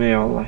اي والله.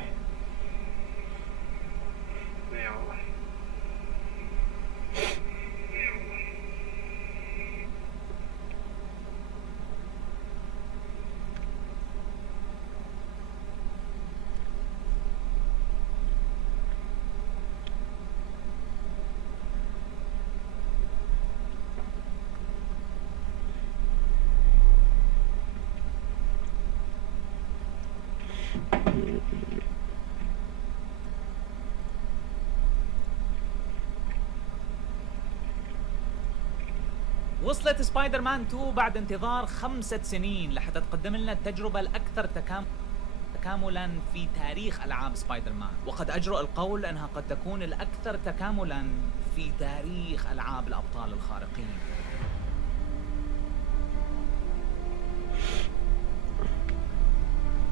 وصلت سبايدر مان 2 بعد انتظار 5 سنين لحتى تقدم لنا التجربة الأكثر تكاملا في تاريخ ألعاب سبايدر مان، وقد أجرؤ القول أنها قد تكون الأكثر تكاملا في تاريخ ألعاب الأبطال الخارقين.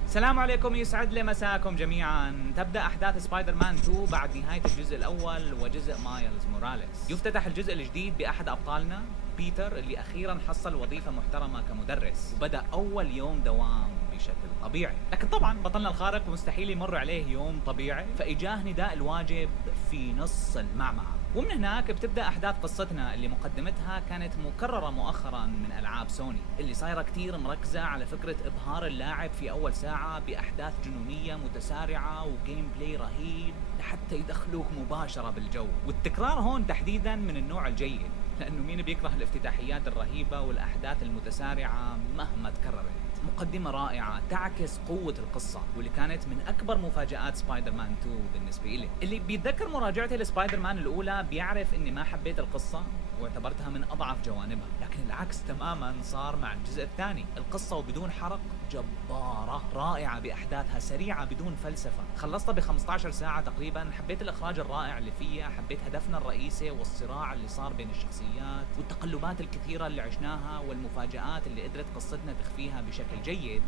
السلام عليكم، يسعد لي مساكم جميعا. تبدأ أحداث سبايدر مان 2 بعد نهاية الجزء الأول وجزء مايلز موراليس. يفتتح الجزء الجديد بأحد أبطالنا بيتر اللي أخيرا حصل وظيفة محترمة كمدرس وبدأ أول يوم دوام بشكل طبيعي. لكن طبعا بطلنا الخارق مستحيل يمر عليه يوم طبيعي، فإجاه نداء الواجب في نص المعمعة. ومن هناك بتبدأ أحداث قصتنا اللي مقدمتها كانت مكررة مؤخرا من ألعاب سوني، اللي صايرة كتير مركزة على فكرة إبهار اللاعب في أول ساعة بأحداث جنونية متسارعة وجيم بلاي رهيب لحتى يدخلوك مباشرة بالجو. والتكرار هون تحديدا من النوع الجيد، لأنه مين بيكره الافتتاحيات الرهيبة والأحداث المتسارعة مهما تكررت. مقدمة رائعة تعكس قوة القصة، واللي كانت من أكبر مفاجآت سبايدر مان 2 بالنسبة لي. اللي بيتذكر مراجعتي لسبايدر مان الأولى بيعرف إني ما حبيت القصة واعتبرتها من أضعف جوانبها، لكن العكس تماما صار مع الجزء الثاني. القصة وبدون حرق جبارة رائعة بأحداثها سريعة بدون فلسفة. خلصتها ب 15 ساعة تقريبا. حبيت الإخراج الرائع اللي فيها، حبيت هدفنا الرئيسي والصراع اللي صار بين الشخصيات والتقلبات الكثيرة اللي عشناها والمفاجآت اللي قدرت قصتنا تخفيها بشكل جيد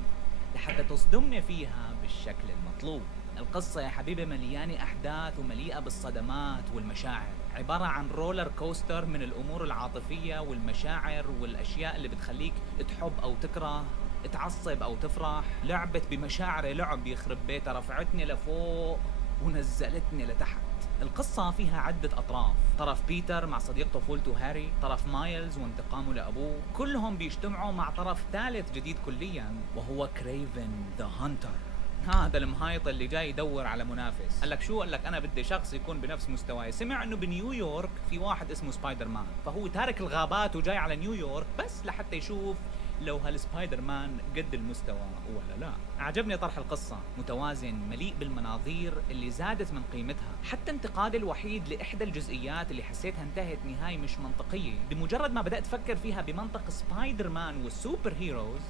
لحتى تصدمنا فيها بالشكل المطلوب. القصة يا حبيبي مليانة أحداث ومليئة بالصدمات والمشاعر، عبارة عن رولر كوستر من الأمور العاطفية والمشاعر والأشياء اللي بتخليك تحب أو تكره، تعصب أو تفرح. لعبت بمشاعر لعب يخرب بيتها، رفعتني لفوق ونزلتني لتحت. القصة فيها عدة أطراف، طرف بيتر مع صديق طفولته هاري، طرف مايلز وانتقامه لأبوه، كلهم بيجتمعوا مع طرف ثالث جديد كليا وهو كريفن ذا هانتر، هذا المهايط اللي جاي يدور على منافس. قال لك شو؟ قال لك انا بدي شخص يكون بنفس مستواي. سمع انه بنيويورك في واحد اسمه سبايدر مان، فهو تارك الغابات وجاي على نيويورك بس لحتى يشوف لو هالسبايدر مان قد المستوى ولا لا. عجبني طرح القصة، متوازن مليء بالمناظير اللي زادت من قيمتها. حتى انتقادي الوحيد لإحدى الجزئيات اللي حسيتها انتهت نهاية مش منطقية، بمجرد ما بدأت أفكر فيها بمنطق سبايدر مان والسوبر هيروز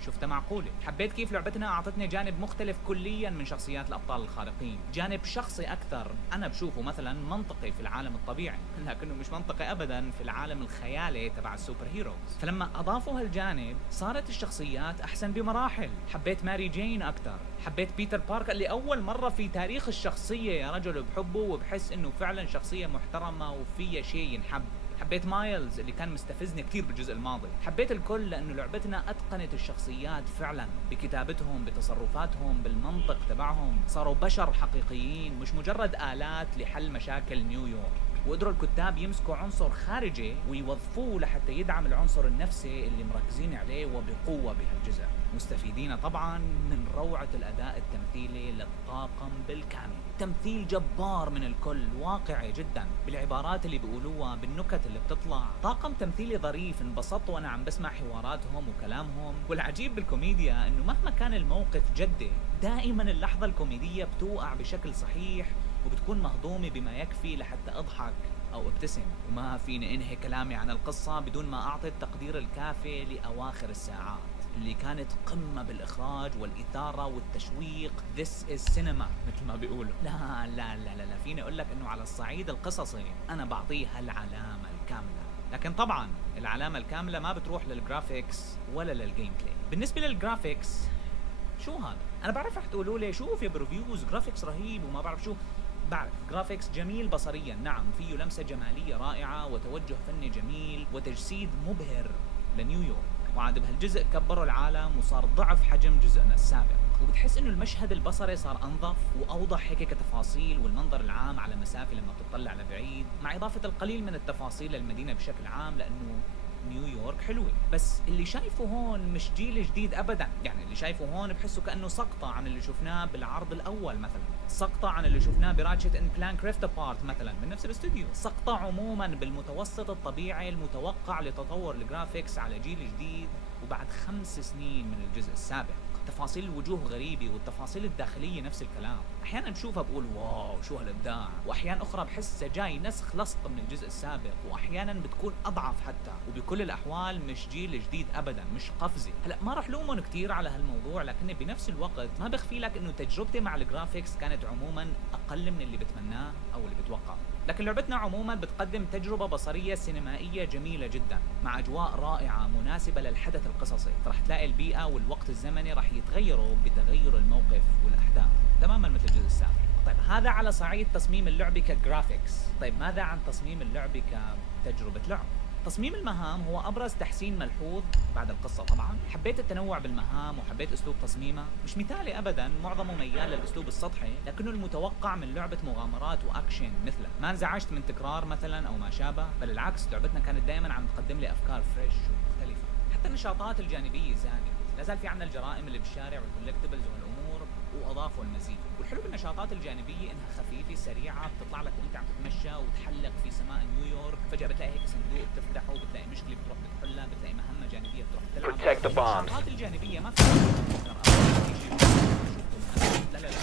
شفتها معقولة. حبيت كيف لعبتنا أعطتني جانب مختلف كليا من شخصيات الأبطال الخارقين، جانب شخصي أكثر أنا بشوفه مثلا منطقي في العالم الطبيعي لكنه مش منطقي أبدا في العالم الخيالي تبع السوبر هيروز. فلما أضافوا هالجانب صارت الشخصيات أحسن بمراحل. حبيت ماري جين أكثر، حبيت بيتر باركر اللي أول مرة في تاريخ الشخصية يا رجل بحبه وبحس إنه فعلا شخصية محترمة وفيها شيء ينحب. حبيت مايلز اللي كان مستفزني كتير بالجزء الماضي. حبيت الكل لأنه لعبتنا أتقنت الشخصيات فعلا بكتابتهم، بتصرفاتهم، بالمنطق تبعهم. صاروا بشر حقيقيين مش مجرد آلات لحل مشاكل نيويورك. وقدروا الكتاب يمسكوا عنصر خارجي ويوظفوه لحتى يدعم العنصر النفسي اللي مركزين عليه وبقوة بهالجزء. مستفيدين طبعا من روعة الأداء التمثيلي للطاقم بالكامل. تمثيل جبار من الكل، واقعي جدا بالعبارات اللي بيقولوها، بالنكت اللي بتطلع. طاقم تمثيلي ظريف، انبسطت وانا عم بسمع حواراتهم وكلامهم. والعجيب بالكوميديا انه مهما كان الموقف جدي دائما اللحظة الكوميدية بتوقع بشكل صحيح وبتكون مهضومة بما يكفي لحتى اضحك او ابتسم. وما فيني انهي كلامي عن القصة بدون ما اعطي التقدير الكافي لاواخر الساعات اللي كانت قمة بالإخراج والإثارة والتشويق. This is cinema مثل ما بيقولوا. لا لا لا لا, لا. فيني أقول لك إنه على الصعيد القصصي أنا بعطيها العلامة الكاملة. لكن طبعا العلامة الكاملة ما بتروح للجرافيكس ولا للجيم بلاي. بالنسبة للجرافيكس شو هذا؟ أنا بعرف رح تقولوا لي شوف يا بريفيوز جرافيكس رهيب وما بعرف شو. بعرف جرافيكس جميل بصريا، نعم، فيه لمسة جمالية رائعة وتوجه فني جميل وتجسيد مبهر لنيويورك. وعاد بهالجزء كبروا العالم وصار ضعف حجم جزءنا السابق. وبتحس انه المشهد البصري صار انظف واوضح هيك كتفاصيل، والمنظر العام على مسافه لما بتطلع لبعيد، مع اضافه القليل من التفاصيل للمدينه بشكل عام، لانه نيويورك حلوة. بس اللي شايفه هون مش جيل جديد ابدا، يعني اللي شايفه هون بحسه كانه سقطة عن اللي شفناه بالعرض الاول، مثلا سقطة عن اللي شفناه براتشت ان كلانك ريفت ابارت مثلا من نفس الاستوديو، سقطة عموما بالمتوسط الطبيعي المتوقع لتطور الجرافيكس على جيل جديد وبعد 5 سنين من الجزء السابق. تفاصيل الوجوه غريبة والتفاصيل الداخلية نفس الكلام، احيانا بشوفها بقول واو شو هالابداع، واحيانا اخرى بحسها جاي نسخ لصق من الجزء السابق، واحيانا بتكون اضعف حتى، وبكل الاحوال مش جيل جديد ابدا، مش قفزة. هلا ما رح لومهم كثير على هالموضوع، لكن بنفس الوقت ما بخفي لك انه تجربتي مع الجرافيكس كانت عموما اقل من اللي بتمناه او اللي بتوقعه. لكن لعبتنا عموما بتقدم تجربة بصرية سينمائية جميلة جدا، مع أجواء رائعة مناسبة للحدث القصصي، فرح تلاقي البيئة والوقت الزمني رح يتغيروا بتغير الموقف والأحداث تماما مثل الجزء السابق. طيب هذا على صعيد تصميم اللعبة كجرافيكس. طيب ماذا عن تصميم اللعبة كتجربة لعب؟ تصميم المهام هو أبرز تحسين ملحوظ بعد القصة طبعا. حبيت التنوع بالمهام وحبيت أسلوب تصميمها، مش مثالي أبدا، معظمه ميال للأسلوب السطحي، لكنه المتوقع من لعبة مغامرات وأكشن مثله. ما انزعجت من تكرار مثلا أو ما شابه، بل العكس، لعبتنا كانت دائما عم تقدم لي أفكار فريش ومختلفة. حتى النشاطات الجانبية زادت، لازال في عنا الجرائم اللي بالشارع والكولكتبلز وهالأمور، واضافوا المزيد. والحلو بالنشاطات الجانبيه انها خفيفه سريعه، بتطلع لك وانت عم تتمشى وتحلق في سماء نيويورك، فجاه بتلاقي هيك صندوق بتفتحه، بتلاقي مشكله بتروح بتحلها، بتلاقي مهمه جانبيه بتروح تلعبها. النشاطات الجانبيه ما فيها لا لا لا،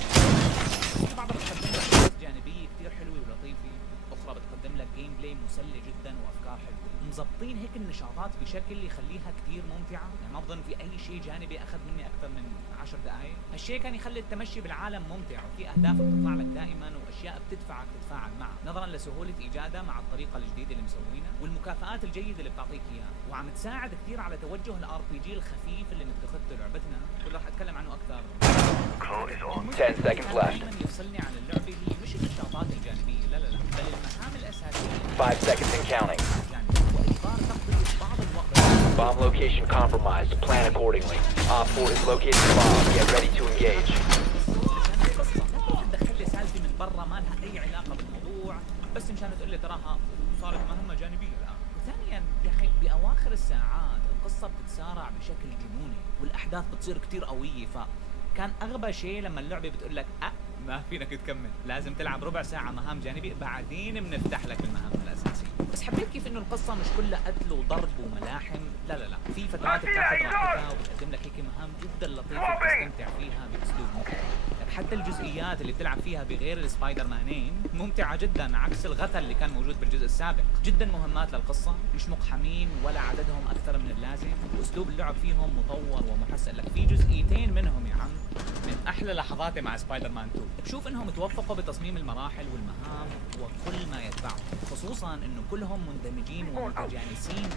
في بعضها بتقدم لك قصص جانبيه كثير حلوه ولطيفه، اخرى بتقدم لك جيم بلاي مسلي جدا وافكار حلوه. مظبطين هيك النشاطات بشكل يخليها كثير ممتعه، يعني ما بظن في اي شيء جانبي اخذ مني اكثر من 10 دقائق. هالشيء كان يخلي التمشي بالعالم ممتع، وفي اهداف بتطلع لك دائما واشياء بتدفعك تتفاعل معها، نظرا لسهوله ايجادها مع الطريقه الجديده اللي مسوينها والمكافآت الجيده اللي بتعطيك اياها، وعم تساعد كثير على توجه الار بي جي الخفيف اللي متخذته لعبتنا، واللي راح اتكلم عنه اكثر. 10 seconds left. دائما يفصلني عن اللعبه هي مش النشاطات الجانبيه، لا لا لا، بل المهام الاساسيه 5 seconds and counting. واجبار تقضيه بعض الوقت. Bomb location compromised. Plan accordingly. Op 4 is located the bomb. Get ready to engage. دخل لي سالفه من برا ما لها اي علاقه بالموضوع، بس مشان تقول لي تراها صارت مهمه جانبيه الان. وثانيا يا اخي باواخر الساعات القصه بتتسارع بشكل جنوني، والاحداث بتصير كثير قويه، فكان اغبى شيء لما اللعبه بتقول لك ما فينك تكمل، لازم تلعب ربع ساعه مهام جانبيه بعدين بنفتح لك المهام الاساسيه. بس حبيت كيف انه القصه مش كلها قتل وضرب وملاحم، لا لا لا، في فترات بتاخذ راحتها وبتقدم لك هيك مهام جدا لطيفه بتستمتع فيها باسلوب ممتع. حتى الجزئيات اللي بتلعب فيها بغير السبايدر مانين ممتعه جدا، عكس الغثى اللي كان موجود بالجزء السابق. جدا مهمات للقصه، مش مقحمين ولا عددهم اكثر من اللازم، واسلوب اللعب فيهم مطور ومحسن لك. في جزئيتين منهم يا عم من احلى لحظاتي مع سبايدر مان 2. بشوف انهم توفقوا بتصميم المراحل والمهام وكل ما يتبعه، خصوصا انه كلهم مندمجين ومتجانسين.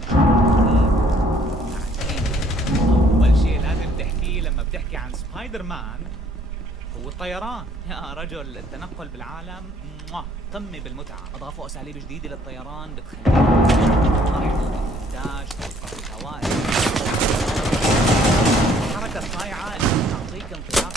اول شيء لازم تحكيه لما بتحكي عن سبايدر مان هو الطيران. يا رجل التنقل بالعالم قمة بالمتعة. اضافوا اساليب جديدة للطيران بتخليك الانتاج الهواء، الحركة الصايعة اللي بتعطيك انطلاقة.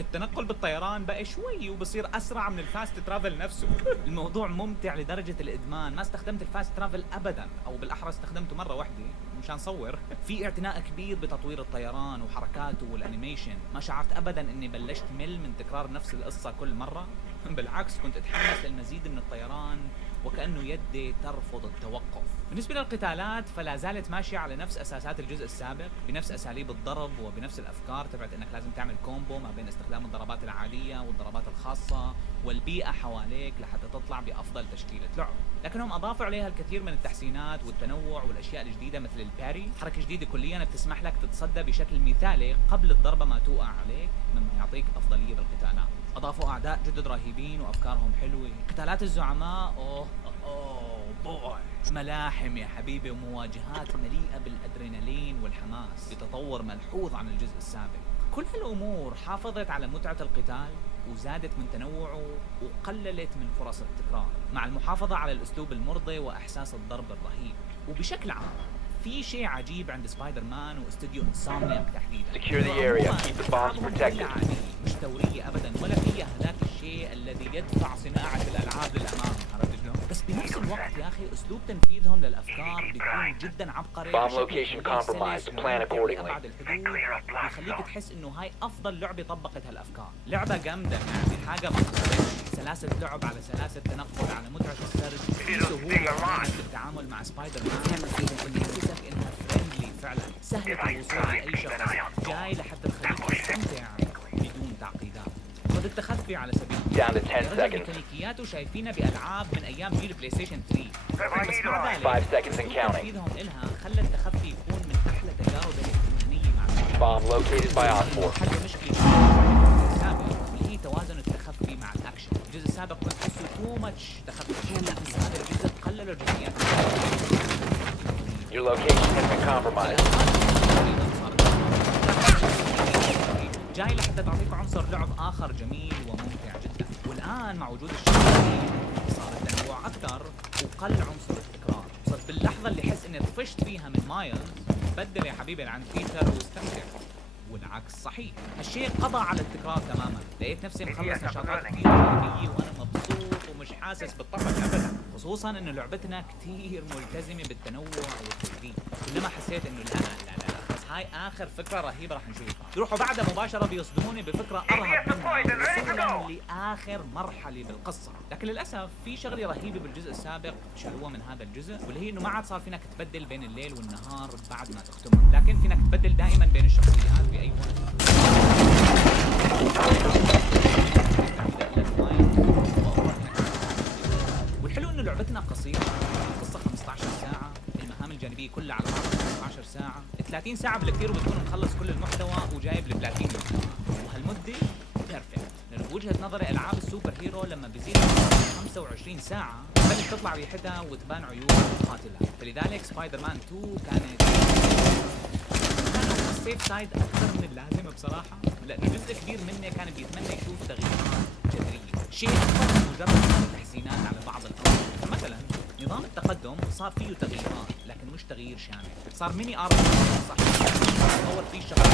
التنقل بالطيران بقى شوي وبصير اسرع من الفاست ترافل نفسه. الموضوع ممتع لدرجه الادمان، ما استخدمت الفاست ترافل ابدا، او بالاحرى استخدمته مره واحده مشان صور. في اعتناء كبير بتطوير الطيران وحركاته والانيميشن، ما شعرت ابدا اني بلشت مل من تكرار نفس القصه كل مره، بالعكس كنت اتحمس للمزيد من الطيران وكأنه يدي ترفض التوقف. بالنسبة للقتالات فلا زالت ماشية على نفس أساسات الجزء السابق، بنفس أساليب الضرب وبنفس الأفكار تبعت إنك لازم تعمل كومبو ما بين استخدام الضربات العادية والضربات الخاصة والبيئة حواليك لحتى تطلع بأفضل تشكيلة لعب. لكنهم أضافوا عليها الكثير من التحسينات والتنوع والأشياء الجديدة مثل الباري، حركة جديدة كليا بتسمح لك تتصدى بشكل مثالي قبل الضربة ما توقع عليك، مما يعطيك أفضلية بالقتالات. أضافوا أعداء جدد رهيبين وأفكارهم حلوة. قتالات الزعماء أوه بوي، ملاحم يا حبيبي ومواجهات مليئة بالأدرينالين والحماس بتطور ملحوظ عن الجزء السابق. كل هالأمور حافظت على متعة القتال وزادت من تنوعه وقللت من فرص التكرار، مع المحافظة على الأسلوب المرضي وإحساس الضرب الرهيب. وبشكل عام في شيء عجيب عند سبايدر مان واستوديو انسومنياك تحديدا. Secure the area. Keep the bombs protected. مش ثورية ابدا ولا فيها هذاك الشيء الذي يدفع صناعة الالعاب للامام، عرفت شلون؟ بس بنفس الوقت يا اخي اسلوب تنفيذهم للافكار بيكون جدا عبقري. Bomb location compromised. Plan accordingly. بعد الحدود بيخليك تحس انه هاي افضل لعبة طبقت هالافكار. لعبة جامدة يعني حاجة ما تخسرش. سلاسة لعب على سلاسة تنقل على متعة السرد، في سهولة في التعامل مع سبايدر مان، تحسسك انها فريندلي فعلا، سهلة الوصول لاي شخص، جاي لحتى تخليك تستمتع بدون تعقيدات. خذ التخفي على سبيل Down to 10 seconds. ميكانيكياته شايفينها بألعاب من ايام جيل بلاي ستيشن 3. بس مع ذلك 5 seconds and counting. تنفيذهم إلها خلى التخفي يكون من احلى تجارب الالكترونية مع Bomb located by Op 4. حل مشكلة السابق واللي هي توازن التخفي مع الاكشن. الجزء السابق كنت تحسه تو ماتش تخفي، بس هذا الجزء قللوا جزئيات. Your location has been compromised. جاي لحتى تعطيك عنصر لعب اخر جميل وممتع جدا، والان مع وجود الشخصيين صار التنوع اكثر وقل عنصر التكرار. صرت باللحظه اللي احس اني طفشت فيها من مايلز بدل يا حبيبي عن بيتر واستمتع، والعكس صحيح. هالشيء قضى على التكرار تماما. لقيت نفسي مخلص نشاطات كثير جانبيه وانا مبسوط ومش حاسس بالطفش ابدا، خصوصا انه لعبتنا كثير ملتزمه بالتنوع والتجديد. انما حسيت انه لا بس هاي اخر فكره رهيبه راح نشوفها. يروحوا بعدها مباشره بيصدموني بفكره ارهب منها وصولا لاخر مرحله بالقصه. لكن للاسف في شغله رهيبه بالجزء السابق شالوها من هذا الجزء، واللي هي انه ما عاد صار فينك تبدل بين الليل والنهار بعد ما تختمه، لكن فينك تبدل دائما بين الشخصيات باي وقت. والحلو انه لعبتنا قصيره، القصه 15 ساعه، المهام الجانبيه كلها على بعض 15 ساعه، 30 ساعه بالكثير وبتكون مخلص كل المحتوى وجايب البلاتينيوم، وهالمده بيرفكت. لانه بوجهه نظري العاب السوبر هيرو لما بيزيد 25 ساعه بلش تطلع ريحتها وتبان عيوب قاتله، فلذلك سبايدر مان 2 كانت السيف سايد اكثر من اللازم بصراحه، لانه جزء كبير مني كان بيتمنى يشوف تغييرات جذريه، شيء اكثر من مجرد تحسينات على بعض الامور. مثلا نظام التقدم صار فيه تغييرات لكن مش تغيير شامل، صار ميني ار صح تطور فيه شغلات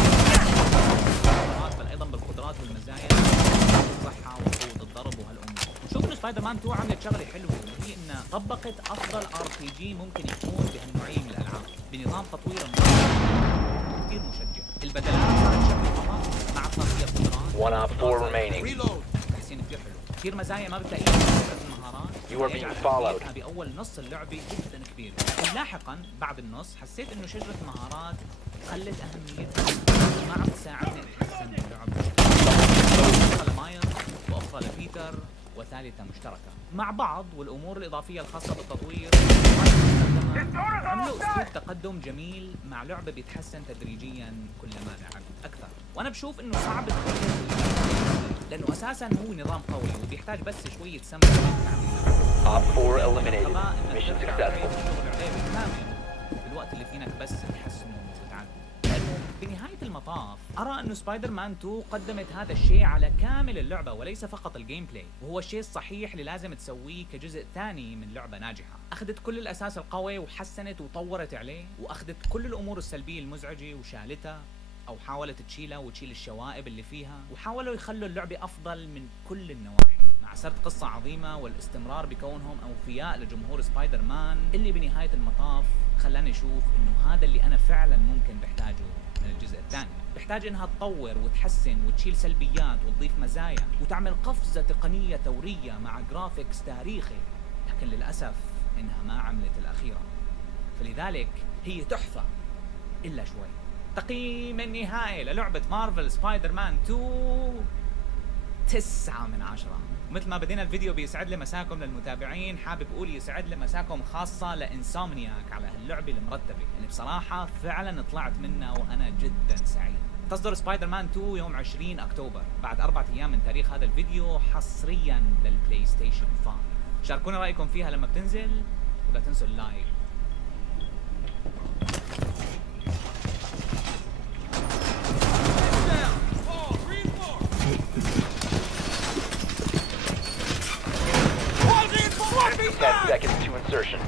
بل ايضا بالقدرات والمزايا، الصحه وقوه الضرب وهالامور. وشوف انه سبايدر مان 2 عملت شغله حلوه وهي انها طبقت افضل ار بي جي ممكن يكون بهالنوعيه من الالعاب بنظام تطوير كثير مشجع. البدلات صارت شكل فقط مع صار فيها قدرات. One Op 4 remaining. تحسين كثير حلو، كثير مزايا ما بتلاقيها في المهارات. You are being followed. بأول نص اللعبة جدا كبير، لاحقا بعد النص حسيت انه شجرة مهارات قلت اهميتها ما عم تساعدني احسن اللعب. أخرى لمايلز واخرى لبيتر وثالثة مشتركة مع بعض، والامور الاضافية الخاصة بالتطوير عملوا اسلوب تقدم جميل مع لعبة بيتحسن تدريجيا كلما لعبت اكثر. وانا بشوف انه صعب لانه اساسا هو نظام قوي وبيحتاج بس شوية سمع. Op 4 eliminated. Mission successful. بالوقت اللي فينك بس تحسنه وتعدل. لانه بنهاية المطاف ارى انه سبايدر مان 2 قدمت هذا الشيء على كامل اللعبة وليس فقط الجيم بلاي، وهو الشيء الصحيح اللي لازم تسويه كجزء ثاني من لعبة ناجحة. اخذت كل الاساس القوي وحسنت وطورت عليه، واخذت كل الامور السلبية المزعجة وشالتها او حاولت تشيلها وتشيل الشوائب اللي فيها، وحاولوا يخلوا اللعبة افضل من كل النواحي مع سرد قصة عظيمة والاستمرار بكونهم اوفياء لجمهور سبايدر مان، اللي بنهاية المطاف خلاني اشوف انه هذا اللي انا فعلا ممكن بحتاجه من الجزء الثاني. بحتاج انها تطور وتحسن وتشيل سلبيات وتضيف مزايا وتعمل قفزة تقنية ثورية مع جرافيكس تاريخي، لكن للاسف انها ما عملت الاخيرة، فلذلك هي تحفة الا شوي. تقييم النهائي للعبة مارفل سبايدر مان 2 9/10. مثل ما بدينا الفيديو بيسعد لي مساكم للمتابعين، حابب اقول يسعد لي مساكم خاصة لانسومنياك على هاللعبة المرتبة، يعني بصراحة فعلا طلعت منها وانا جدا سعيد. تصدر سبايدر مان 2 يوم 20 اكتوبر بعد 4 ايام من تاريخ هذا الفيديو حصريا للبلاي ستيشن 5. شاركونا رايكم فيها لما بتنزل ولا تنسوا اللايك. Seconds to insertion.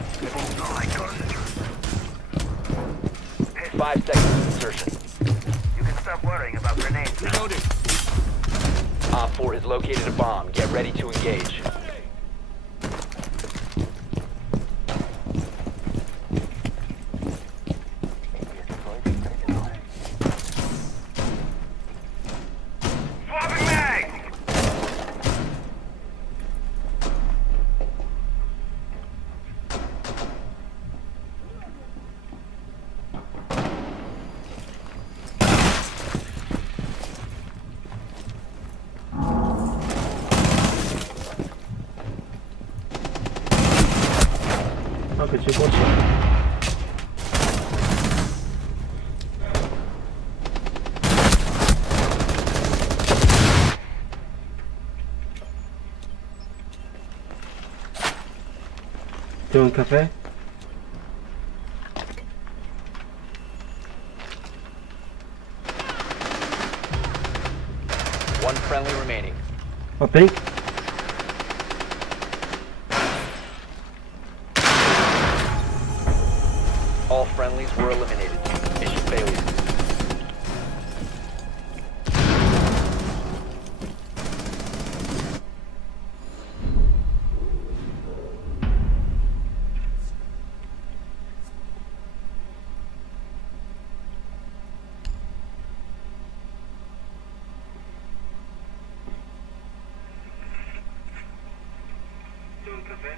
5 seconds of insertion. You can stop worrying about grenades now. Reloading. Op 4 has located a bomb. Get ready to engage. Swapping mag! Kanka çık boş. Doing cafe? One friendly remaining. A pink? All friendlies were eliminated. Mission failure. Doing cafe?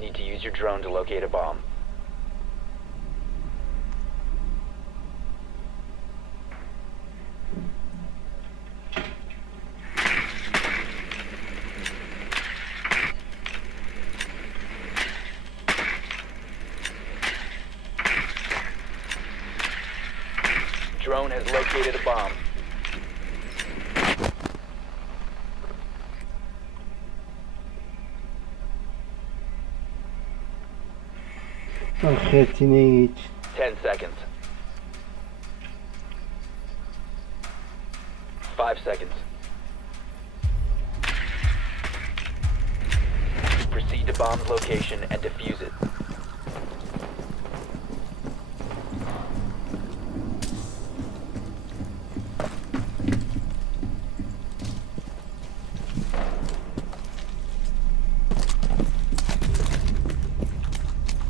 Need to use your drone to locate a bomb. Drone has located a bomb. آخر تینیج 10 seconds. 5 seconds. Proceed to bomb's location and defuse it.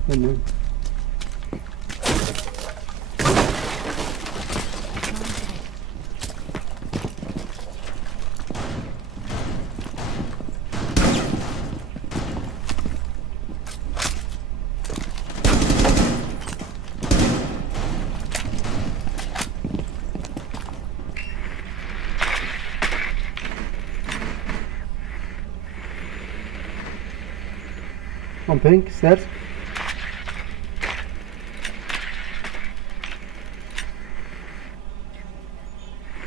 تمام. On pink, stairs.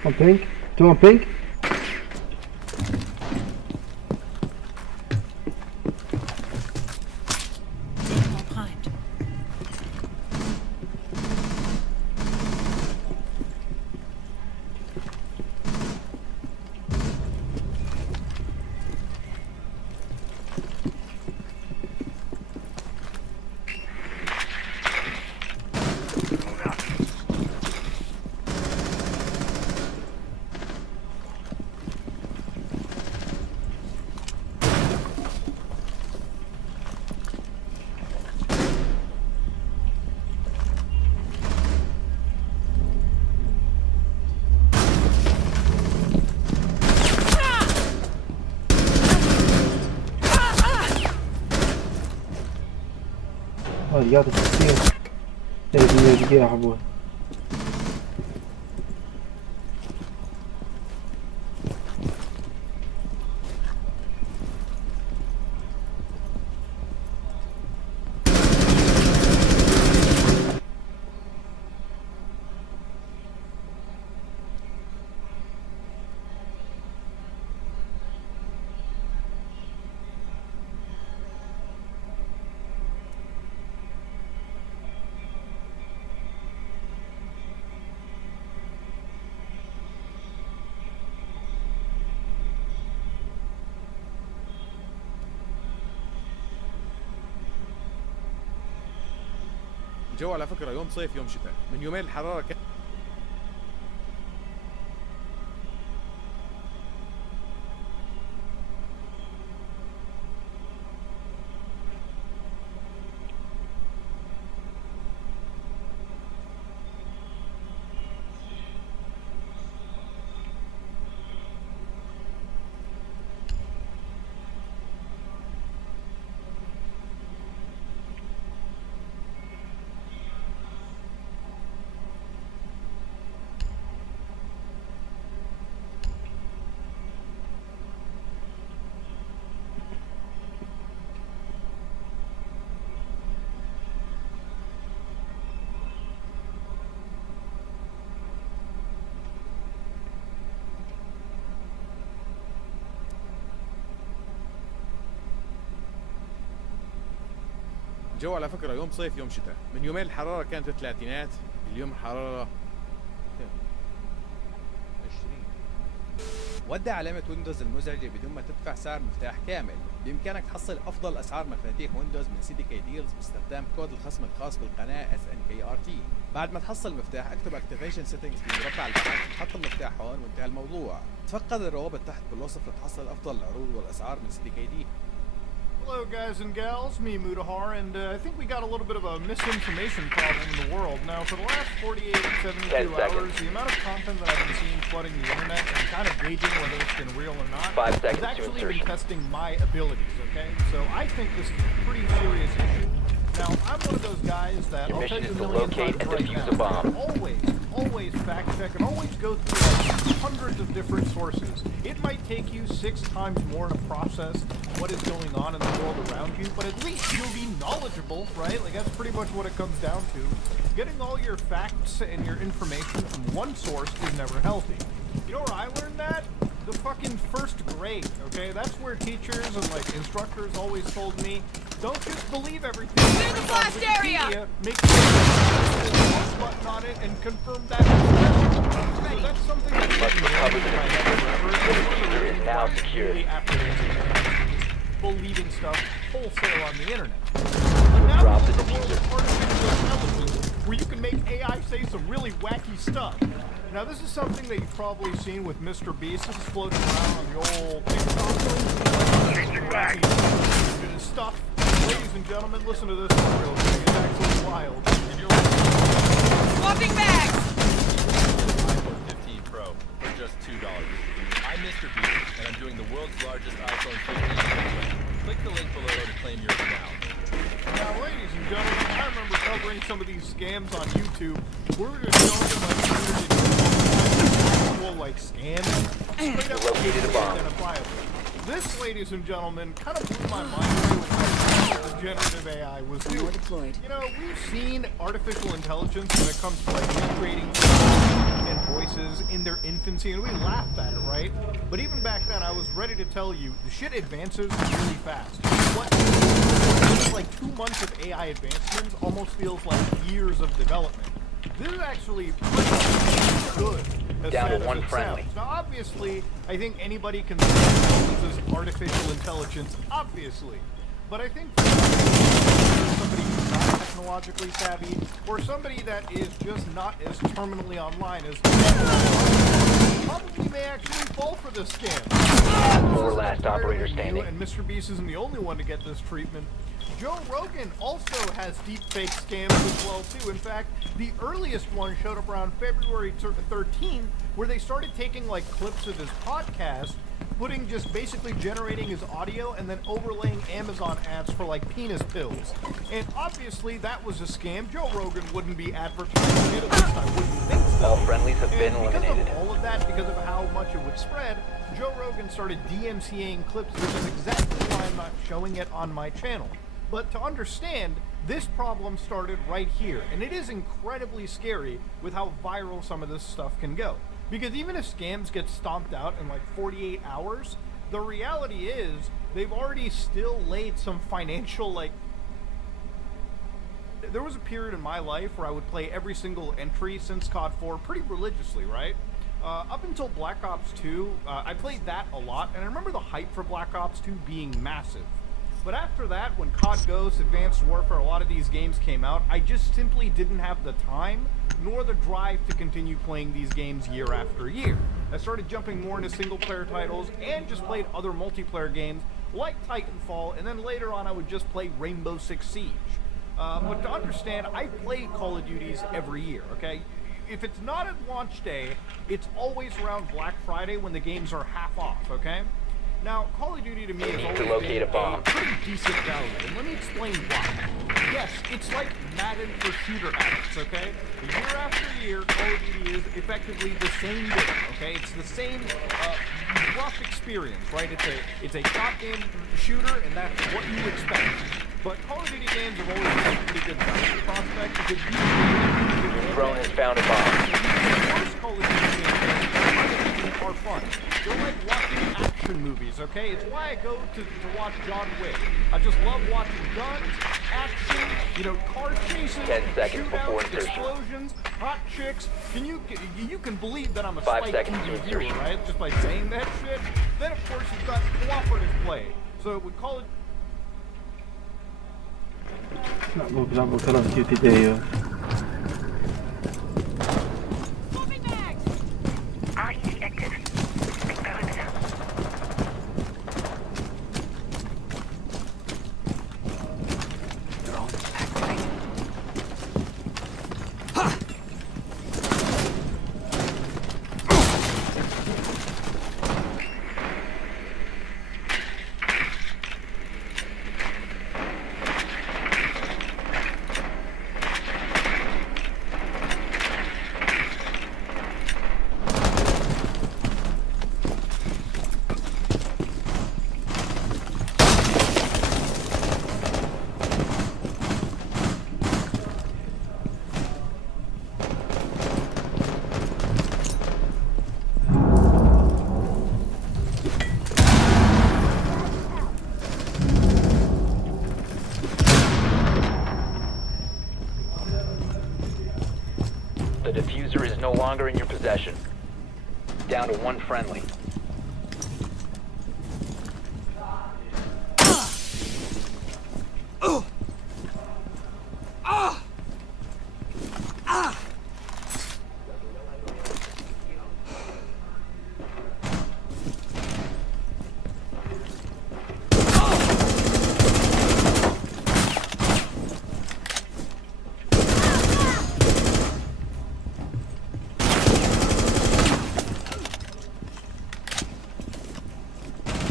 On pink. Two on pink. All primed. رياضة كثير لازم نلقيها حبوها. الجو على فكرة يوم صيف يوم شتاء، من يومين الحرارة كانت الجو على فكرة يوم صيف يوم شتاء، من يومين الحرارة كانت الثلاثينات، اليوم الحرارة 20. ودع علامة ويندوز المزعجة بدون ما تدفع سعر مفتاح كامل. بإمكانك تحصل أفضل أسعار مفاتيح ويندوز من CDK Deals باستخدام كود الخصم الخاص بالقناة SNKRT. بعد ما تحصل المفتاح اكتب Activation Settings في مربع البحث، حط المفتاح هون وانتهى الموضوع. تفقد الروابط تحت بالوصف لتحصل أفضل العروض والأسعار من CDK Deals. Hello guys and gals, me Mudahar, and I think we got a little bit of a misinformation problem in the world. Now for the last 48 to 72 hours, the amount of content that I've been seeing flooding the internet and kind of gauging whether it's been real or not 5 seconds has to actually been insertion. testing my abilities, okay? So I think this is a pretty serious issue. Now, I'm one of those guys that Your I'll tell mission you is a to million locate times and right defuse now, a bomb. always fact check and always go through like hundreds of different sources. It might take you 6 times more to process what is going on in the world around you, but at least you'll be knowledgeable, right? Like that's pretty much what it comes down to. Getting all your facts and your information from one source is never healthy. You know where I learned that? The fucking first grade, okay? That's where teachers and like instructors always told me, don't just believe everything. Clear the blast area! Make sure you hit the button on it and confirm that. So that's something that Must recover the my head forever. The diffuser is now secured. Really apprehensive about believing stuff wholesale on the internet. But now Drop we the live in a world diffuser. of artificial intelligence where you can make AI say some really wacky stuff. Now this is something that you've probably seen with Mr. Beast. This is floating around on the old TikTok. Changing back. Stuff. Ladies and gentlemen, listen to this one real quick. It's actually wild. Swapping bags! iPhone 15 Pro for just $2. I'm Mr. B, and I'm doing the world's largest iPhone 15 giveaway. Click the link below to claim yours now. Now, ladies and gentlemen, I remember covering some of these scams on YouTube. We were just showing them like actual like scams. Straight up Located a bomb. identifiable. This, ladies and gentlemen, kind of blew my mind away with how the generative AI was doing. Deployed. You know, we've seen artificial intelligence when it comes to like recreating and voices in their infancy, and we laughed at it, right? But even back then, I was ready to tell you, the shit advances really fast. What feels like 2 months of AI advancements almost feels like years of development. This is actually pretty good. As Down to sad as one it friendly. sounds. Now, obviously, I think anybody can say this is artificial intelligence, obviously. But I think somebody who's not technologically savvy, or somebody that is just not as terminally online as probably may actually fall for this scam. 4 last operator standing. And Mr. Beast isn't the only one to get this treatment. Joe Rogan also has deepfake scams as well too. In fact, the earliest one showed up around February 13th, where they started taking like clips of his podcast, just basically generating his audio and then overlaying Amazon ads for like penis pills. And obviously that was a scam. Joe Rogan wouldn't be advertising it, at least I wouldn't think so. All friendlies have been And because eliminated. of all of that, because of how much it would spread, Joe Rogan started DMCAing clips, which is exactly why I'm not showing it on my channel. But to understand, this problem started right here, and it is incredibly scary with how viral some of this stuff can go. Because even if scams get stomped out in like 48 hours, the reality is they've already still laid some financial, like... There was a period in my life where I would play every single entry since COD 4 pretty religiously, right? Up until Black Ops 2, I played that a lot, and I remember the hype for Black Ops 2 being massive. But after that, when COD Ghosts, Advanced Warfare, a lot of these games came out, I just simply didn't have the time nor the drive to continue playing these games year after year. I started jumping more into single-player titles and just played other multiplayer games like Titanfall, and then later on I would just play Rainbow Six Siege. But to understand, I play Call of Duties every year, okay? If it's not at launch day, it's always around Black Friday when the games are half off, okay? Now, Call of Duty to me You has need always to locate been a bomb. pretty decent value, and let me explain why. Yes, it's like Madden for shooter addicts, okay? Year after year, Call of Duty is effectively the same game, okay? It's the same rough experience, right? It's a top-end shooter, and that's what you expect. But Call of Duty games have always been a pretty good value prospect because Your drone has found a bomb. most Call of Duty games are fun. They're like watching action movies, okay? It's why I go to watch John Wick. I just love watching guns, action, you know, car chases, 10 seconds before shootouts, insertion. explosions, hot chicks. You can believe that I'm a 5 Spike seconds TV to viewer, insertion. right? Just by saying that shit. Then of course you've got cooperative play. So with Call of grabo Call of Duty Day. Moving bags! REC active. Perimeter. The diffuser is no longer in your possession. Down to one friendly.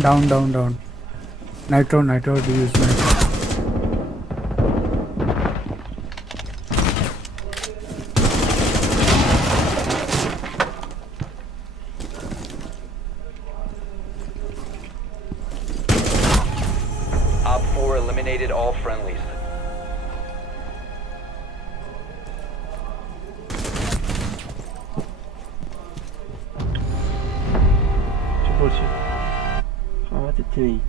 Down. Nitro, do use nitro. Op 4 eliminated all friendlies. شوفوا شوف خامات التنيج.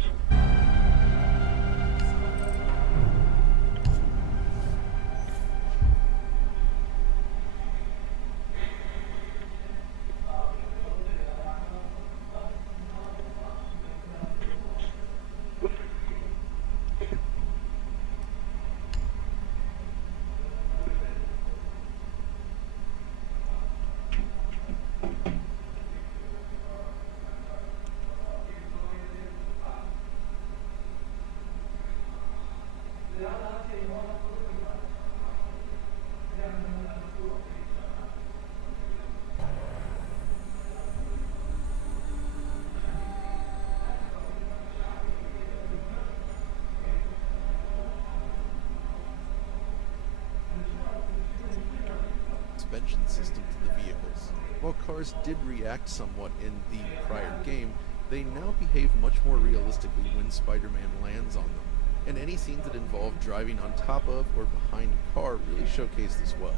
Suspension system to the vehicles. While cars did react somewhat in the prior game, they now behave much more realistically when Spider-Man lands on them, and any scenes that involve driving on top of or behind a car really showcase this well.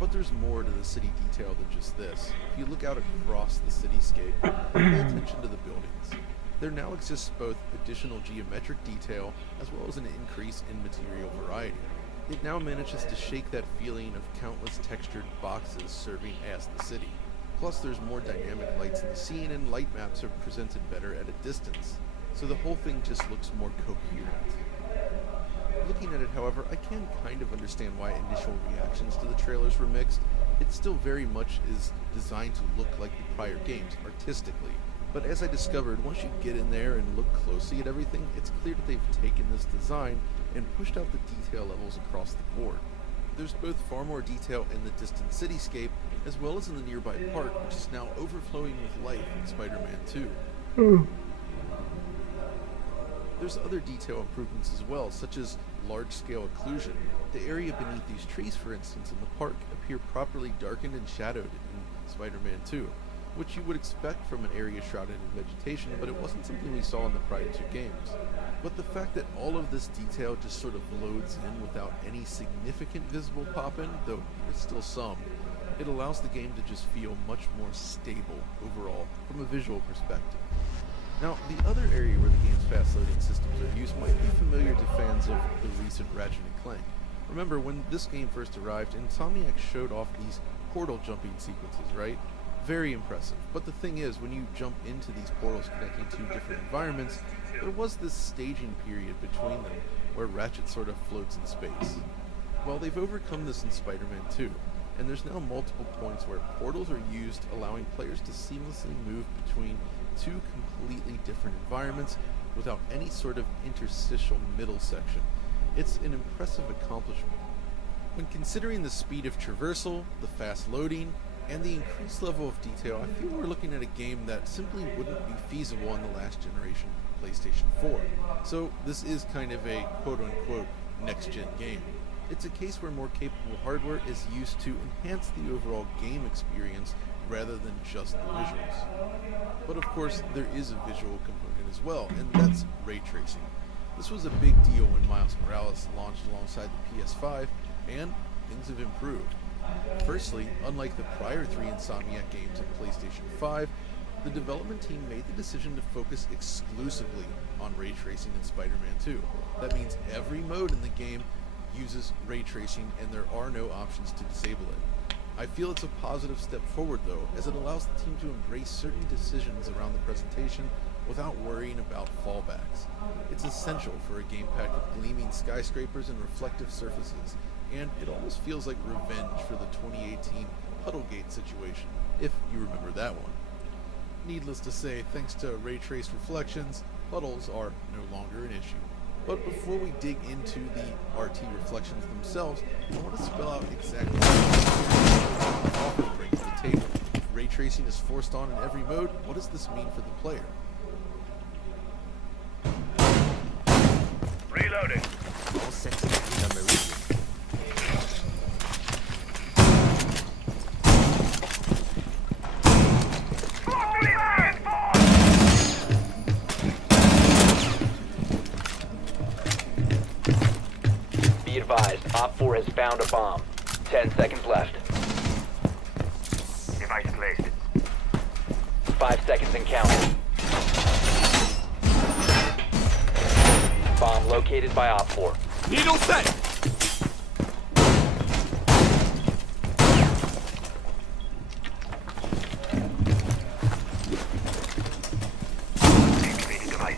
But there's more to the city detail than just this. If you look out across the cityscape, pay attention to the buildings. There now exists both additional geometric detail as well as an increase in material variety. It now manages to shake that feeling of countless textured boxes serving as the city. Plus, there's more dynamic lights in the scene, and light maps are presented better at a distance, so the whole thing just looks more coherent. Looking at it, however, I can kind of understand why initial reactions to the trailers were mixed. It still very much is designed to look like the prior games, artistically. But as I discovered, once you get in there and look closely at everything, it's clear that they've taken this design and pushed out the detail levels across the board. There's both far more detail in the distant cityscape, as well as in the nearby park, which is now overflowing with life in Spider-Man 2. There's other detail improvements as well, such as large-scale occlusion. The area beneath these trees, for instance, in the park, appear properly darkened and shadowed in Spider-Man 2, which you would expect from an area shrouded in vegetation, but it wasn't something we saw in the prior two games. But the fact that all of this detail just sort of loads in without any significant visible pop-in, though there's still some, it allows the game to just feel much more stable overall from a visual perspective. Now, the other area where the game's fast-loading systems are used might be familiar to fans of the recent Ratchet & Clank. Remember, when this game first arrived, Insomniac showed off these portal jumping sequences, right? Very impressive. But the thing is, when you jump into these portals connecting two different environments, there was this staging period between them where Ratchet sort of floats in space. Well, they've overcome this in Spider-Man 2, and there's now multiple points where portals are used, allowing players to seamlessly move between two completely different environments without any sort of interstitial middle section. It's an impressive accomplishment. When considering the speed of traversal, the fast loading, and the increased level of detail, I feel we're looking at a game that simply wouldn't be feasible on the last generation PlayStation 4. So this is kind of a quote-unquote next-gen game. It's a case where more capable hardware is used to enhance the overall game experience rather than just the visuals. But of course, there is a visual component as well, and that's ray tracing. This was a big deal when Miles Morales launched alongside the PS5, and things have improved. Firstly, unlike the prior three Insomniac games on PlayStation 5, the development team made the decision to focus exclusively on ray tracing in Spider-Man 2. That means every mode in the game uses ray tracing, and there are no options to disable it. I feel it's a positive step forward though, as it allows the team to embrace certain decisions around the presentation without worrying about fallbacks. It's essential for a game packed with gleaming skyscrapers and reflective surfaces, and it almost feels like revenge for the 2018 Puddlegate situation, if you remember that one. Needless to say, thanks to ray traced reflections, puddles are no longer an issue. But before we dig into the RT reflections themselves, I want to spell out exactly what the offer brings to the table. If ray tracing is forced on in every mode, what does this mean for the player? Reloading. All sets in Meridian. Be advised, Op 4 has found a bomb. 10 seconds left. Device placed. 5 seconds and counting. Bomb located by Op 4. Needle set! Activating device.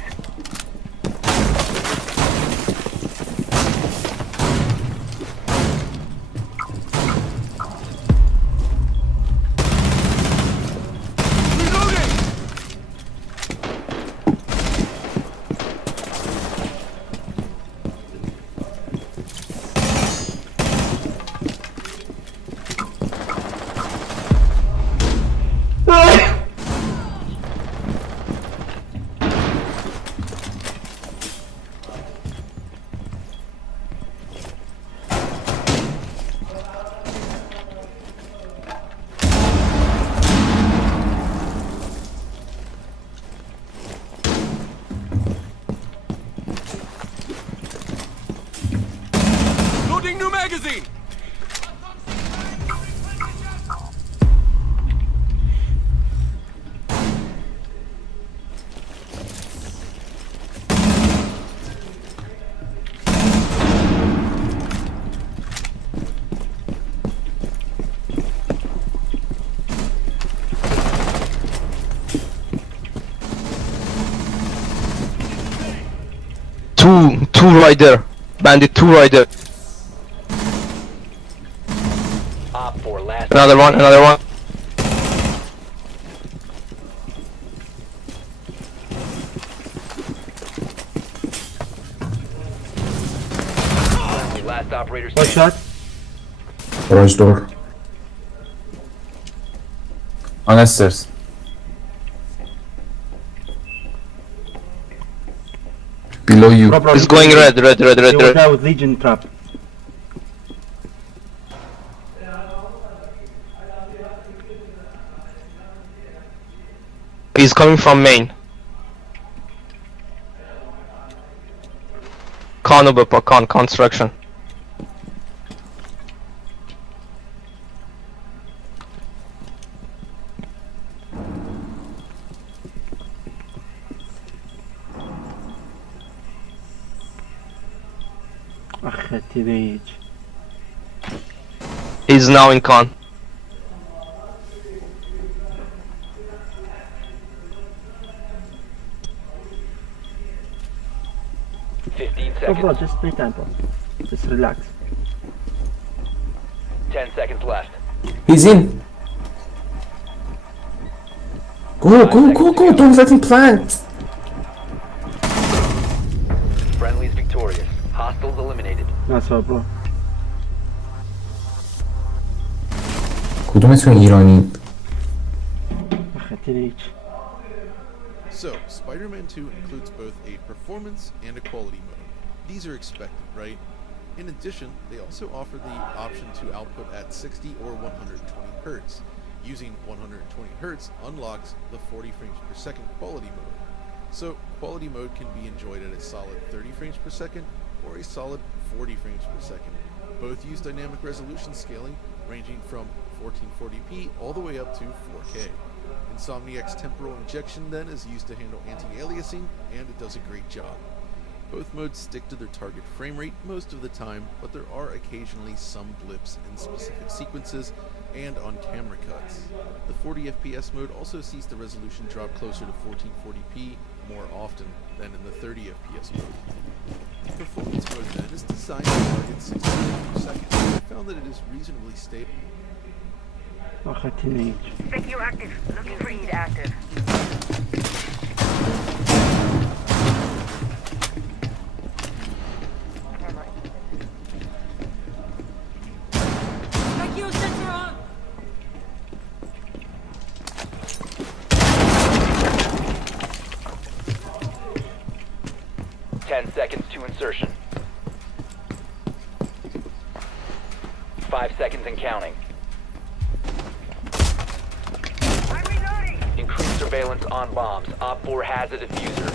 Loading new magazine! two rider. Bandit 2 rider. Op 4 last. Another one. Last operator One standing. shot. Garage door. On stairs. Below you. Bro, He's going red. They were there with Legion trap. He's coming from main. Con construction. أخذت ريج. He's now in con. Bro, just play time, bro. Just relax. 10 seconds left. He's in. Go. Don't let him plant. Friendly's victorious. Hostiles eliminated. Nice one, bro. کدومتون ایرانی؟ أخذت ريج. So, Spider-Man 2 includes both a performance and a quality mode. These are expected, right? In addition, they also offer the option to output at 60 or 120 Hz. Using 120 Hz unlocks the 40 frames per second quality mode. So, quality mode can be enjoyed at a solid 30 frames per second or a solid 40 frames per second. Both use dynamic resolution scaling, ranging from 1440p all the way up to 4K. Insomniac's temporal injection then is used to handle anti-aliasing, and it does a great job. Both modes stick to their target frame rate most of the time, but there are occasionally some blips in specific sequences and on camera cuts. The 40 FPS mode also sees the resolution drop closer to 1440p more often than in the 30 FPS mode. Performance mode then is designed to target 60 frames per second. I found that it is reasonably stable. أخذت ريج. Spec you active. Looking for EAD active. Vacuum sensor on. Ten seconds to insertion. 5 seconds and counting. I'm reloading. Increased surveillance on bombs. Op 4 has a diffuser.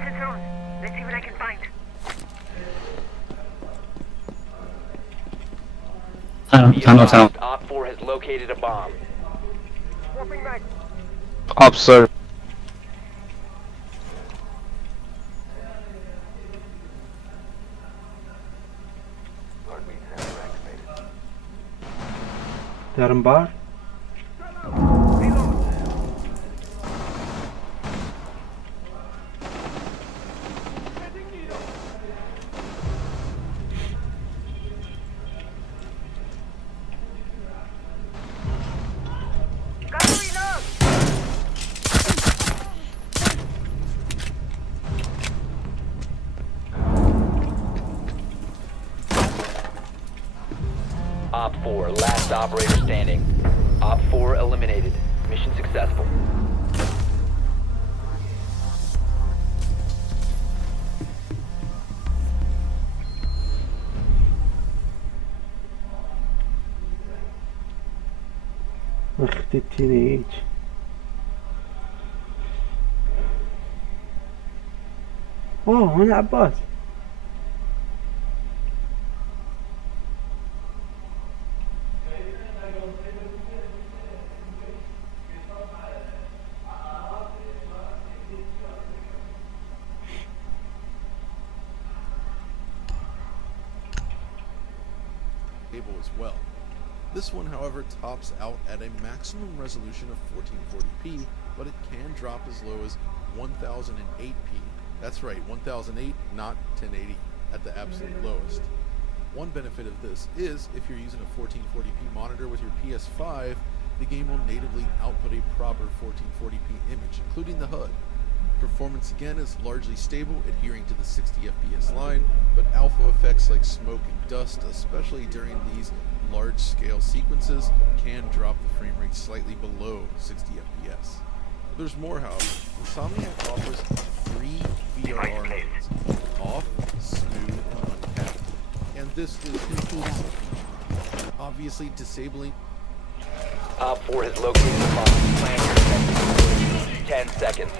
Sensor on. Let's see what I can find. Be advised, Op 4 has located a bomb. Swapping mag. Observe. They're in bar. Gotta reload. Op 4, last operator standing. Op 4 eliminated. Mission successful. أخذت ريج. أوه هنا عباس. cable as well. This one, however, tops out at a maximum resolution of 1440p, but it can drop as low as 1008p. That's right, 1008, not 1080, at the absolute lowest. One benefit of this is, if you're using a 1440p monitor with your PS5, the game will natively output a proper 1440p image, including the HUD. Performance again is largely stable, adhering to the 60 FPS line, but alpha effects like smoke and dust, especially during these large-scale sequences, can drop the frame rate slightly below 60 FPS. There's more, however. Insomniac offers 3 VRR modes: off, smooth, and uncapped. And this is inclusive feature. Obviously, disabling Op 4 has located the bomb. Plan your defense. 10 seconds.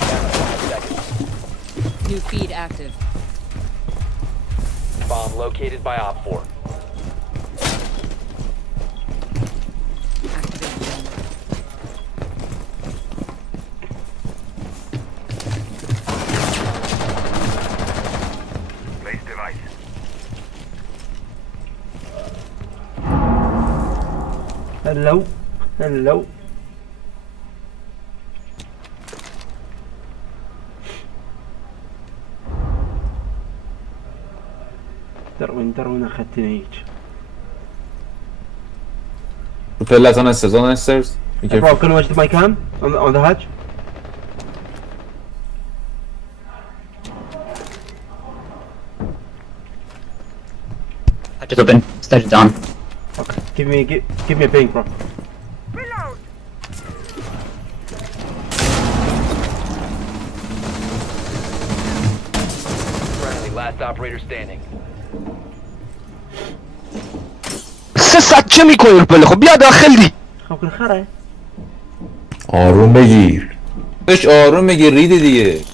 Down to 5 seconds. New feed active. Bomb located by Op 4. Place device. Hello. Hello. Darwin أخذتني هيك. Propellers on the stairs. Be Bro, careful. can you watch my cam on the hatch? Hatch is open. Stage is down. Okay, give me a ping, bro. Reload. Friendly, last operator standing. سه چه میکنی رو بیا داخل دی خب كل خير. آروم بگیر. بهش آروم بگیر ریدی دیگه.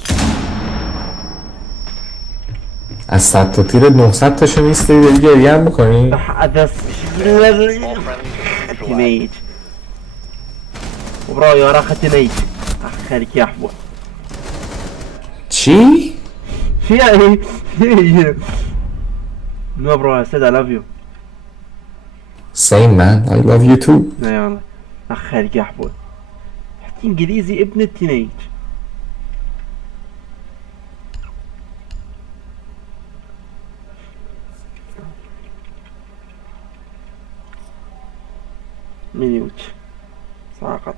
از 100 تا تیر 900 تاشو نیستی دیگه گریه هم میکنی؟ حدث All friendlies neutralized. تنيج. وبرو يا راه ختنيج. خليك يا حبوب. چی؟ شو يعني؟ No bro, I said I love you. Same man, I love you too. لا يا والله. خليك يا حبوب. حتى انجليزي ابن التنيج. ميوت ساقط.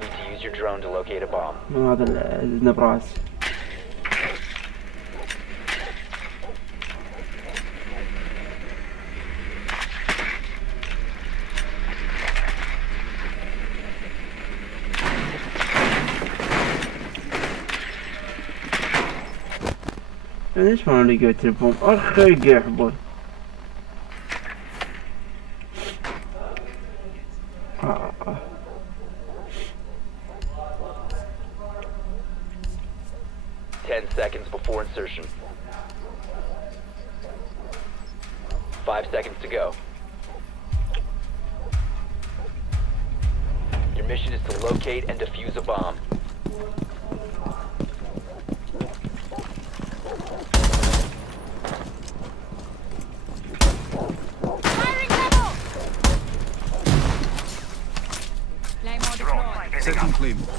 Need to use your drone to locate a bomb. من هذا النبراس. ليش ما لقيت البوم؟ اخي يا حبون. Ten seconds before insertion. 5 seconds to go. Your mission is to locate and defuse a bomb. Firing level. Claymore deployed. Setting Claymore.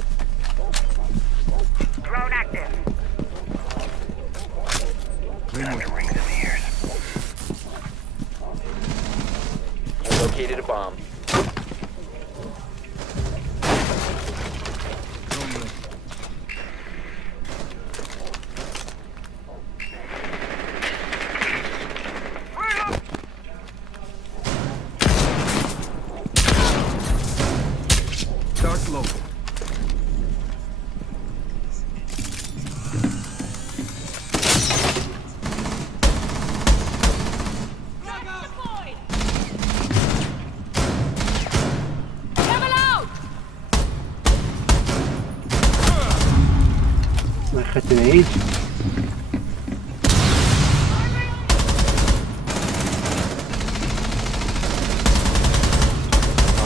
Drone active. Claymore rings in the ears. You located a bomb. Start low. Deployed. Level out. أخذتنا هيك.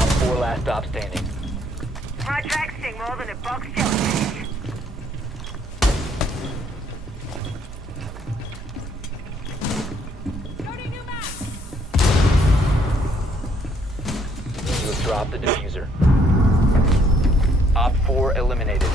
Op 4 last stop standing. Projecting more than a box shot. You have dropped the diffuser. Op 4 eliminated.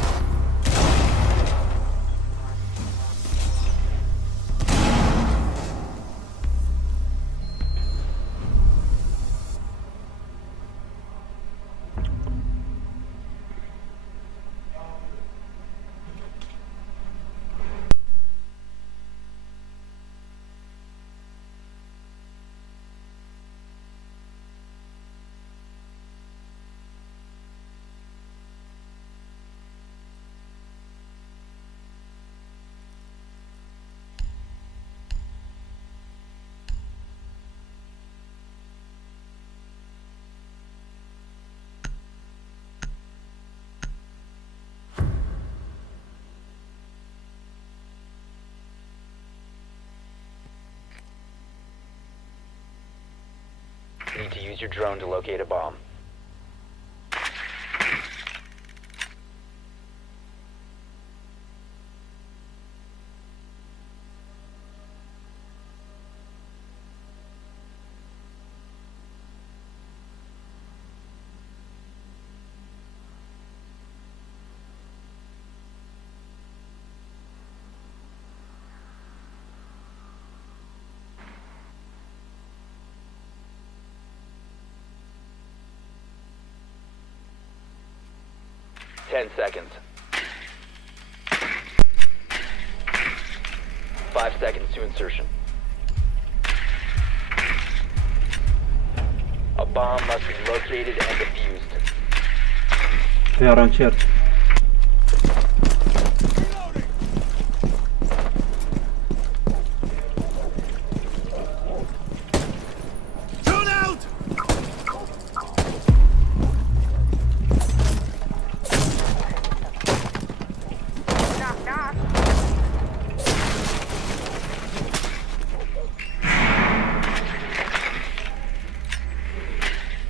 Need to use your drone to locate a bomb. Ten seconds. 5 seconds to insertion. A bomb must be located and defused. طيران شير.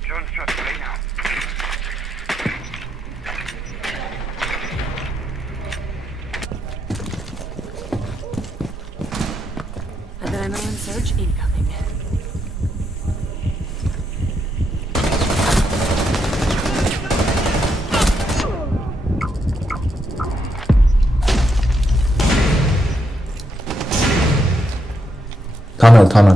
Drone struck right now. Adrenaline surge incoming. Tunnel.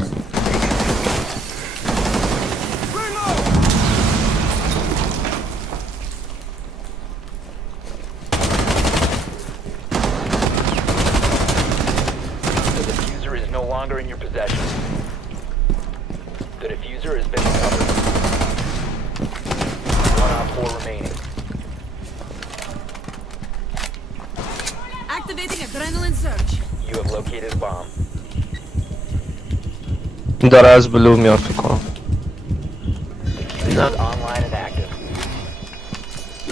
The diffuser is no longer in your possession. The diffuser has been recovered. 1 Op 4 remaining. Activating adrenaline surge. You have located a bomb. داره از بلو میاد فکر کنم. Diffuser is online and active.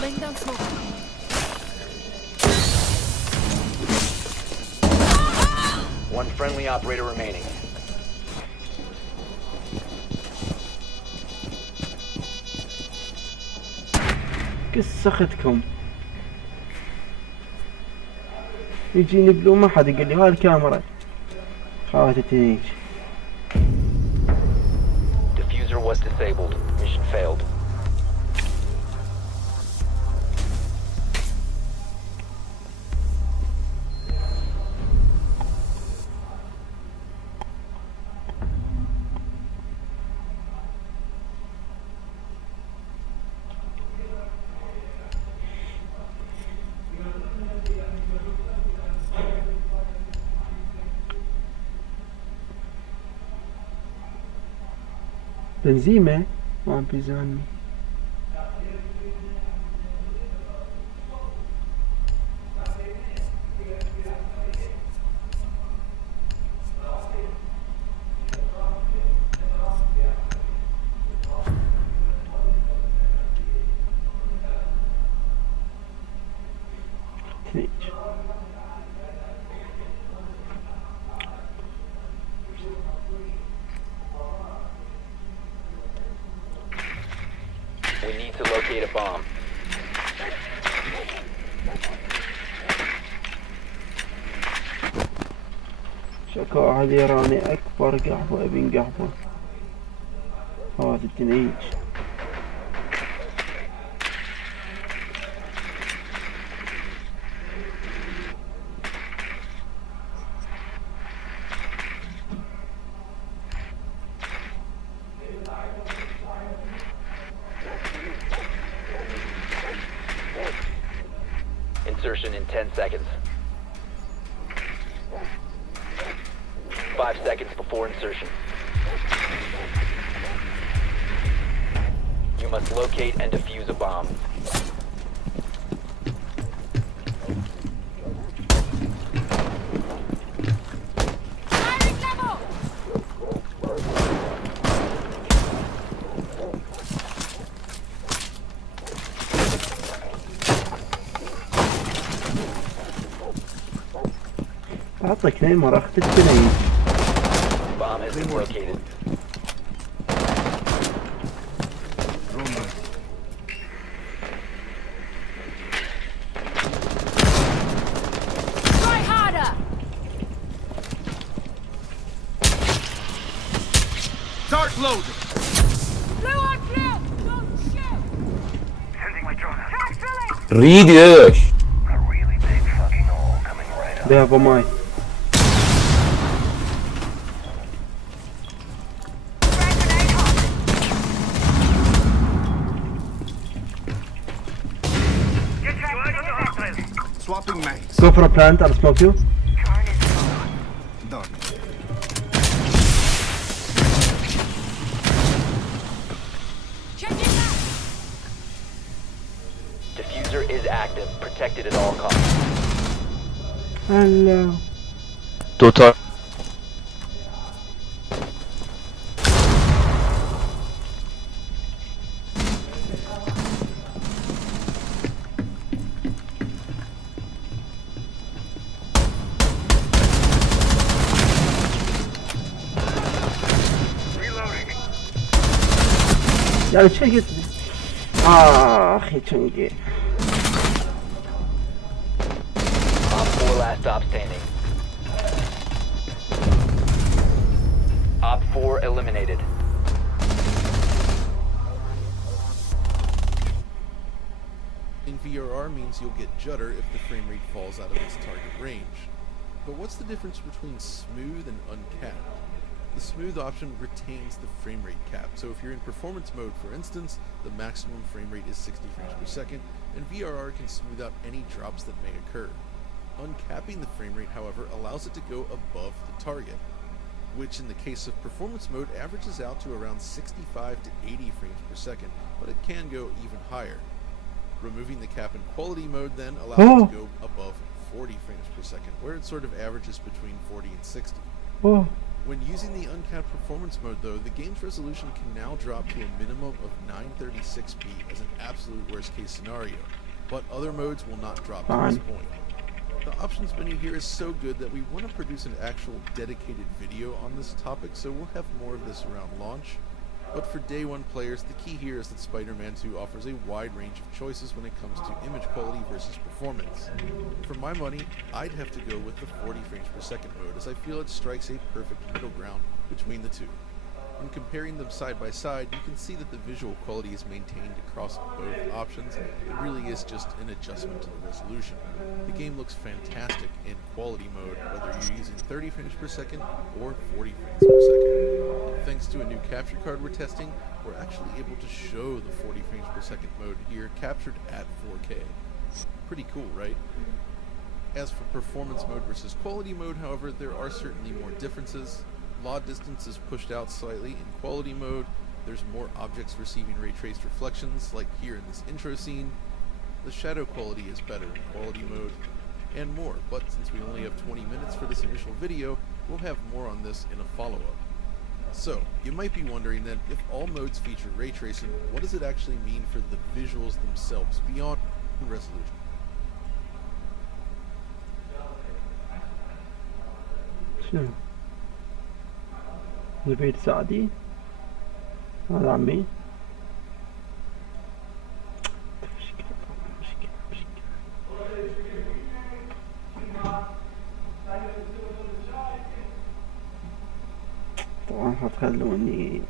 Laying down smoke. One friendly operator remaining. كسختكم. يجيني بلو ما حد يقول لي هالكاميرا. خاتتني هيك. Diffuser was disabled. Mission failed. بنزيمة ما بيزاني. locate a bomb. شكو علي راني أكبر قحبة ابن قحبة. هذا التنيج. Insertion in 10 seconds. 5 seconds before insertion. You must locate and defuse a bomb. أعطيك نيمر أخت التنيج. Bomb has been located. Try harder! Start loading! Blue on blue! Don't shoot! Sending my drone out. ريد ايش؟ A really big fucking hole coming right up. They have a mic. Swapping mags. Go for a plant, I'll smoke you. Done. Checking that! Diffuser is active, protected at all costs. هلا. توتال يعني شو قلت لي؟ أخي تشنقي. Op 4 last stop standing. Op 4 eliminated. In VRR means you'll get judder if the frame rate falls out of its target range. But what's the difference between smooth and uncapped? The smooth option retains the frame rate cap, so if you're in performance mode, for instance, the maximum frame rate is 60 frames per second, and VRR can smooth out any drops that may occur. Uncapping the frame rate, however, allows it to go above the target, which in the case of performance mode averages out to around 65 to 80 frames per second, but it can go even higher. Removing the cap in quality mode then allows it to go above 40 frames per second, where it sort of averages between 40 and 60. Oh. When using the uncapped performance mode though, the game's resolution can now drop to a minimum of 936p as an absolute worst case scenario, but other modes will not drop to this point. The options menu here is so good that we want to produce an actual dedicated video on this topic, so we'll have more of this around launch. But for day one players, the key here is that Spider-Man 2 offers a wide range of choices when it comes to image quality versus performance. For my money, I'd have to go with the 40 frames per second mode, as I feel it strikes a perfect middle ground between the two. When comparing them side by side, you can see that the visual quality is maintained across both options. It really is just an adjustment to the resolution. The game looks fantastic in quality mode, whether you're using 30 frames per second or 40 frames per second. Thanks to a new capture card we're testing, we're actually able to show the 40 frames per second mode here, captured at 4K. Pretty cool, right? As for performance mode versus quality mode, however, there are certainly more differences. Law distance is pushed out slightly in quality mode. There's more objects receiving ray traced reflections, like here in this intro scene. The shadow quality is better in quality mode, and more. But since we only have 20 minutes for this initial video, we'll have more on this in a follow-up. So, you might be wondering then, if all modes feature ray tracing, what does it actually mean for the visuals themselves, beyond resolution? شنو؟ نبيل سعدي؟ هذا عمي؟ خلوني